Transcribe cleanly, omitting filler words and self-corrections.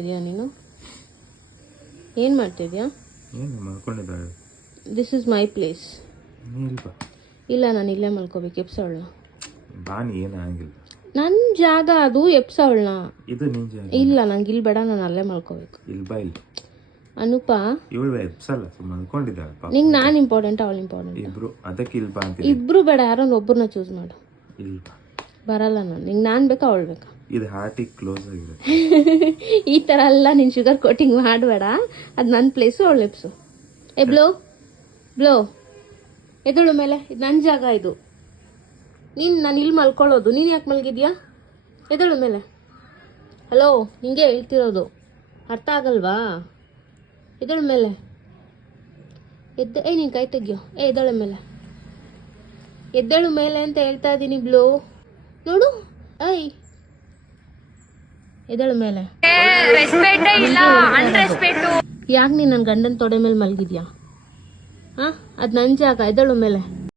ಇದೆಯಾ ನೀನು ಏನು ಮಾಡ್ತಿದ್ಯಾ? ಏನು ಮಲ್ಕೊಂಡಿದ್ದಾಳೆ? This is my place. ಇಲ್ವಾ? ಇಲ್ಲ, ನಾನು ಇಲ್ಲೇ ಮಲ್ಕೋಬೇಕು. ಎಪ್ಸವಳನ್ನ ಬಾನಿ ಏನು ಆಗಿಲ್ಲ. ನನ್ನ ಜಾಗ ಅದು, ಎಪ್ಸವಳನ್ನ. ಇದು ನಿನ್ ಜಾಗ. ಇಲ್ಲ, ನಂಗೆ ಇಲ್ಲಿ ಬೇಡ, ನಾನು ಅಲ್ಲೇ ಮಲ್ಕೋಬೇಕು. ಇಲ್ಬಾ ಇಲ್ಲ ಅನುಪ, ಇವಳು ಎಪ್ಸಲ್ಲ, ಮಲ್ಕೊಂಡಿದ್ದಾಳೆ. ನಿಂಗೆ ನಾನು ಇಂಪಾರ್ಟೆಂಟ್, ಅವಳು ಇಂಪಾರ್ಟೆಂಟ್? ಇಬ್ರು. ಅದಕ್ಕೆ ಇಲ್ಬಾ ಅಂತ. ಇಬ್ರು ಬೇಡ, ಯಾರೊಂದು ಒಬ್ಬರನ್ನ ಚೂಸ್ ಮಾಡು. ಇಲ್ಬಾ ಬರಲ್ಲ ನಾನು. ನಿಂಗೆ ನಾನು ಬೇಕಾ, ಅವಳು ಬೇಕಾ? ಇದು ಹಾರ್ಟಿಗೆ ಕ್ಲೋಸ್ ಆಗಿದೆ. ಈ ಥರ ಎಲ್ಲ ನೀನು ಶುಗರ್ ಕೋಟಿಂಗ್ ಮಾಡಬೇಡ. ಅದು ನನ್ನ ಪ್ಲೇಸು, ಅವಳು ಎಪ್ಸು. ಏ ಬ್ಲೋ ಬ್ಲೋ, ಎದಳು ಮೇಲೆ. ಇದು ನನ್ನ ಜಾಗ. ಇದು ನಾನು ಇಲ್ಲಿ ಮಲ್ಕೊಳ್ಳೋದು. ನೀನು ಯಾಕೆ ಮಲಗಿದ್ಯಾ? ಎದಳು ಮೇಲೆ. ಹಲೋ, ನಿಂಗೆ ಹೇಳ್ತಿರೋದು ಅರ್ಥ ಆಗಲ್ವಾ? ಎದಳು ಮೇಲೆ. ನೀನು ಕೈ ತೆಗಿಯೋ. ಎದಳು ಮೇಲೆ, ಎದ್ದೇಳು ಮೇಲೆ ಅಂತ ಹೇಳ್ತಾ ಇದ್ದೀನಿ. ಬ್ಲೋ ನೋಡು. ಎದಳು ಮೇಲೆ. ಯಾಕೆ ನೀನು ನನ್ನ ಗಂಡನ ತೊಡೆ ಮೇಲೆ ಮಲಗಿದ್ಯಾ? ಹಾಂ, ಅದು ನನ್ನ ಜಾಗ. ಎದಳು ಮೇಲೆ.